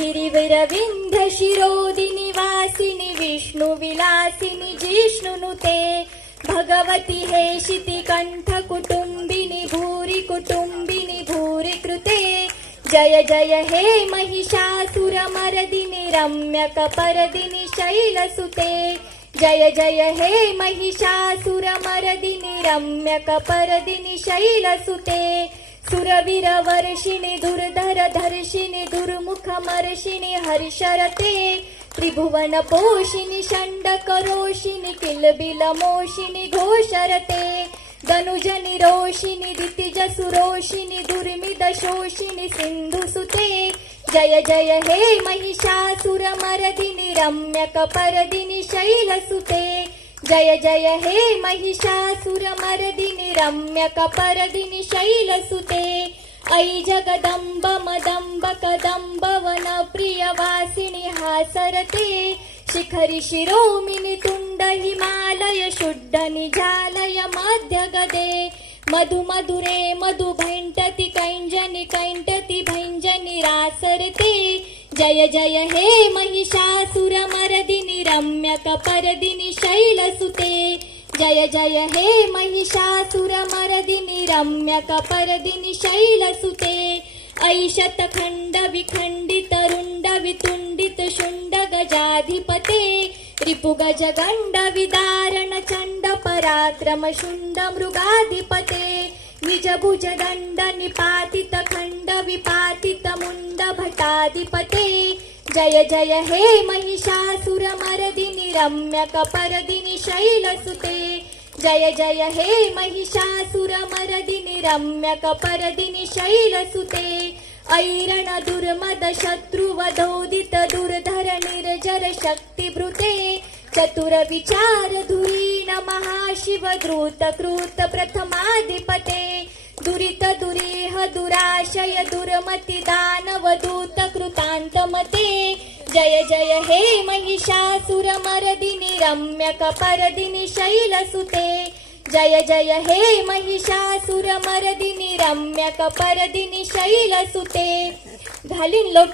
गिरिवरविंध्य शिरोदिनि वासिनि विष्णु विलासिनि जिष्णुनुते भगवती हेशिति कंठ कुटुंबिनि भूरि कुटुंबिनि भूरि कृते जय जय हे महिषासुरमर्दिनि रम्यकपर्दिनि शैलसुते जय जय हे महिषासुरमर्दिनि रम्यकपर्दिनि शैलसुते सुरवीरवर्षिणि दुर्धरधर्षिणि दुर्मुखमर्षिणि हर्षरते त्रिभुवनपोषिणि षण्डकरोषिणि किलबिलमोषिणि घोषरते धनुजनिरोषिणि दितिजसुरोषिणि दुर्मिदशोषिणि सिन्धुसुते जय जय हे महिषासुरमर्दिनि रम्यकपर्दिनि शैलसुते जय जय हे महिषासुरमर्दिनि रम्यकपर्दिनि शैलसुते ऐ जगदम्ब मदम्ब कदम्ब वनप्रियवासिनि हासरते शिखरि शिरोमिनि तुण्ड हिमालय शुद्ध निजालय मध्यगदे मधु मधुरे मधु भैंटति कैंजनि कैंटति भैंजनि रासरते जय जय हे महिषासुरमर्दिनि रम्यकपर्दिनि शैलसुते जय जय हे महिषासुरमर्दिनि रम्यकपर्दिनि शैलसुते ऐ शतखण्ड विखण्डित रुण्ड वितुण्डित शुण्ड गजाधिपते रिपुगज गण्ड विदारण चण्ड पराक्रम शुण्ड मृगाधिपते निजभुज दण्ड निपातित खण्ड विपातित मुण्ड भटाधिपते जय जय हे महिषासुरमर्दिनि रम्यकपर्दिनि शैलसुते जय जय हे महिषासुरमर्दिनि रम्यकपर्दिनि शैलसुते ऐरण दुर्मद शत्रुवधोदित दुर्धर निर्जर शक्तिभृते चतुर विचार धुरीण महाशिव द्रुत कृत प्रथमाधिपते दुरित दुरीह दुराशय दुर्मति दानव दूत कृतान्तमते जय जय हे महिषासुरमर्दिनि रम्यकपर्दिनि शैलसुते जय जय हे महिषासुरमर्दिनि रम्यकपर्दिनि शैलसुते घालीन लोटा